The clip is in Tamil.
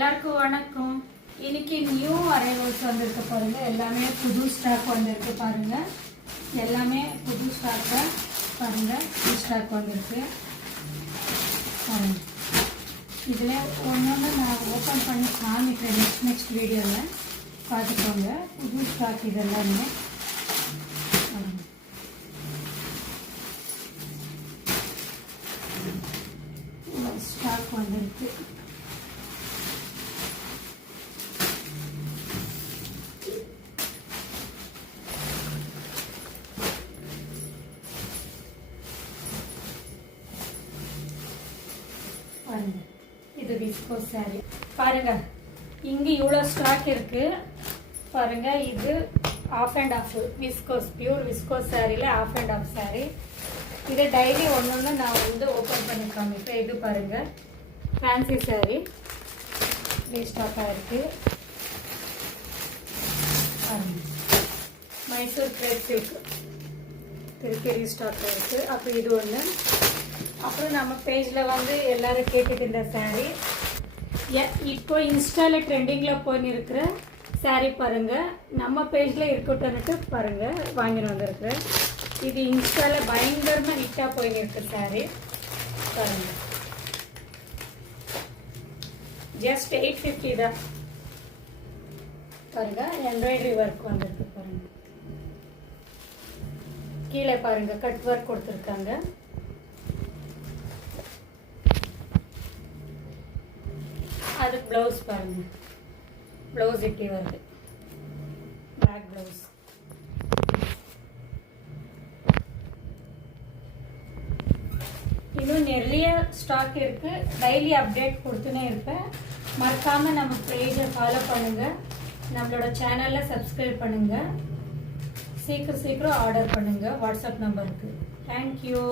எல்லாருக்கும் வணக்கம். இன்னைக்கு நியூ அரைவல்ஸ் வந்திருக்கு பாருங்க. எல்லாமே புது ஸ்டாக் வந்திருக்கு பாருங்க. எல்லாமே புது ஸ்டாக் பாருங்க. புது ஸ்டாக் வந்திருக்கு பாருங்க. இதில் ஒன்று நான் ஓப்பன் பண்ணி காமிக்கிறேன் நெக்ஸ்ட் வீடியோவில் பார்த்துக்கோங்க. புது ஸ்டாக் இதெல்லாமே ஸ்டாக் வந்திருக்கு. பாருங்க, இது விஸ்கோஸ் சாரி பாருங்க. இங்க இவ்வளோ ஸ்டாக் இருக்கு பாருங்க. இது half and half viscose, pure viscose சாரியில் ஆஃப் அண்ட் ஆஃப் சாரி. இதை டெய்லி ஒன்று நான் ஓப்பன் பண்ணி காமிப்பேன். இது பாருங்க, ஃபேன்சி சாரி ஸ்டாக்காக இருக்கு பாருங்க. மைசூர் கிரேப் சில்க் திருப்பி ரீஸ்டாக்காக இருக்கு. அப்புறம் இது ஒன்று. அப்புறம் நம்ம பேஜில் எல்லாரும் கேட்டுட்டு இருந்த சாரீ, இப்போ இன்ஸ்டாவில் ட்ரெண்டிங்கில் போயின்னு இருக்கிற சாரீ பாருங்கள். நம்ம பேஜில் இருக்கட்டும்னுட்டு பாருங்கள் வாங்கின்னு வந்திருக்கிறேன். இது இன்ஸ்டாவில் பயங்கரமாக ஹிட்டாக போயின்னு இருக்கு சாரீ பாருங்கள். ஜஸ்ட் 850 தான் பாருங்க. எம்ப்ராய்டரி ஒர்க் வந்திருக்கு பாருங்க. கீழே பாருங்க கட் ஒர்க் கொடுத்துருக்காங்க. அது பிளவுஸ் பாருங்க. பிளவுஸ் இப்படி வருது, பிளாக் பிளவுஸ். இன்னும் நிறைய ஸ்டாக் இருக்கு. டெய்லி அப்டேட் கொடுத்துனே இருப்பேன். மறக்காம நம்ம பேஜை ஃபாலோ பண்ணுங்க, நம்மளோட சேனல்ல சப்ஸ்கிரைப் பண்ணுங்க. சீக்கிரம் ஆர்டர் பண்ணுங்க வாட்ஸ்அப் நம்பருக்கு. தேங்க்யூ.